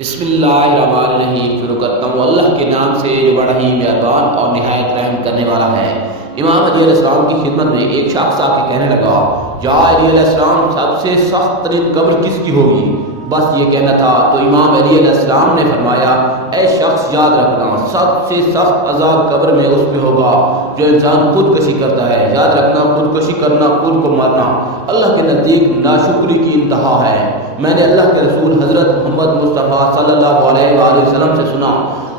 بسم اللہ الرحمن الرحیم شروع کرتا ہوں اللہ کے نام سے جو بڑا ہی مہربان اور نہایت رحم کرنے والا ہے۔ امام علی علیہ السلام کی خدمت میں ایک شخص آ کے کہنے لگا، یا علی علیہ السلام سب سے سخت ترین قبر کس کی ہوگی؟ بس یہ کہنا تھا تو امام علی علیہ السلام نے فرمایا، اے شخص یاد رکھنا سب سے سخت عذاب قبر میں اس پہ ہوگا جو انسان خودکشی کرتا ہے۔ یاد رکھنا خودکشی کرنا، خود کو مارنا اللہ کے نزدیک ناشکری کی انتہا ہے۔ میں نے اللہ کے رسول حضرت محمد مصطفیٰ صلی اللہ علیہ وآلہ وسلم سے سنا،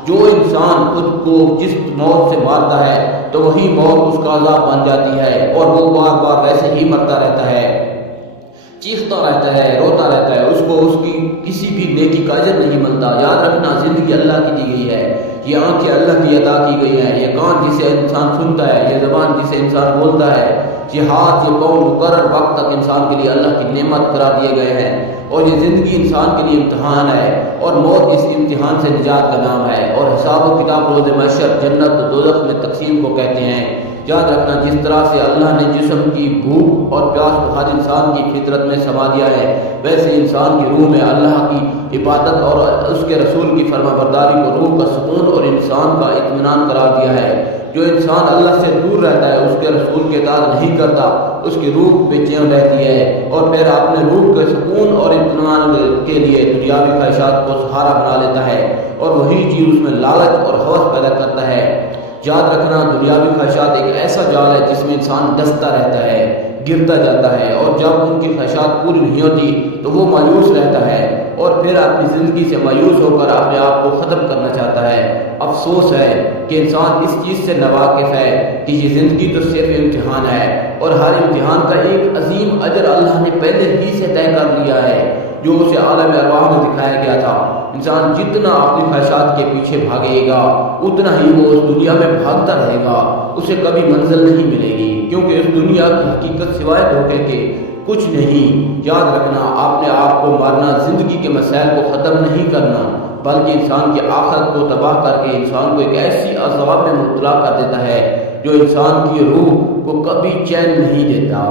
جو انسان خود کو جس موت سے مارتا ہے تو وہی موت اس کا عذاب بن جاتی ہے اور وہ بار بار ویسے ہی مرتا رہتا ہے، چیختا رہتا ہے، روتا رہتا ہے، اس کو اس کی کسی بھی نیکی کا اجر نہیں ملتا۔ یاد رکھنا زندگی اللہ کی دی گئی ہے، یہ آنکھیں اللہ کی عطا کی گئی ہیں، یہ کان جسے انسان سنتا ہے، یہ زبان جسے انسان بولتا ہے، یہ ہاتھ، یہ پاؤں مقرر وقت تک انسان کے لیے اللہ کی نعمت قرار دیے گئے ہیں، اور یہ زندگی انسان کے لیے امتحان ہے، اور موت اس امتحان سے نجات کا نام ہے، اور حساب و کتاب روز محشر جنت و دوزخ میں تقسیم کو کہتے ہیں۔ یاد رکھنا جس طرح سے اللہ نے جسم کی بھوک اور پیاس کو ہر انسان کی فطرت میں سما دیا ہے، ویسے انسان کی روح میں اللہ کی عبادت اور اس کے رسول کی فرما برداری کو روح کا سکون اور انسان کا اطمینان قرار دیا ہے۔ جو انسان اللہ سے دور رہتا ہے، اس کے رسول کے اطاعت نہیں کرتا، اس کی روح بے چین رہتی ہے، اور پھر اپنے روح کے سکون اور اطمینان کے لیے دنیاوی خواہشات کو سہارا بنا لیتا ہے، اور وہی چیز اس میں لالچ اور ہوس پیدا کرتا ہے۔ یاد رکھنا دنیاوی خواہشات ایک ایسا جال ہے جس میں انسان ڈستا رہتا ہے، گرتا جاتا ہے، اور جب ان کی خواہشات پوری نہیں ہوتی تو وہ مایوس رہتا ہے، اور پھر اپنی زندگی سے مایوس ہو کر اپنے آپ کو ختم کرنا چاہتا ہے۔ افسوس ہے کہ انسان اس چیز سے ناواقف ہے کہ یہ زندگی تو صرف امتحان ہے، اور ہر امتحان کا ایک عظیم اجر اللہ نے پہلے ہی سے طے کر لیا ہے جو اسے عالم ارواح میں دکھایا گیا تھا۔ انسان جتنا اپنی خواہشات کے پیچھے بھاگے گا اتنا ہی وہ اس دنیا میں بھاگتا رہے گا، اسے کبھی منزل نہیں ملے گی، کیونکہ اس دنیا کی حقیقت سوائے دھوکے کے کچھ نہیں۔ یاد رکھنا اپنے آپ کو مارنا زندگی کے مسائل کو ختم نہیں کرنا، بلکہ انسان کی آخرت کو تباہ کر کے انسان کو ایک ایسی عذاب میں مبتلا کر دیتا ہے جو انسان کی روح کو کبھی چین نہیں دیتا۔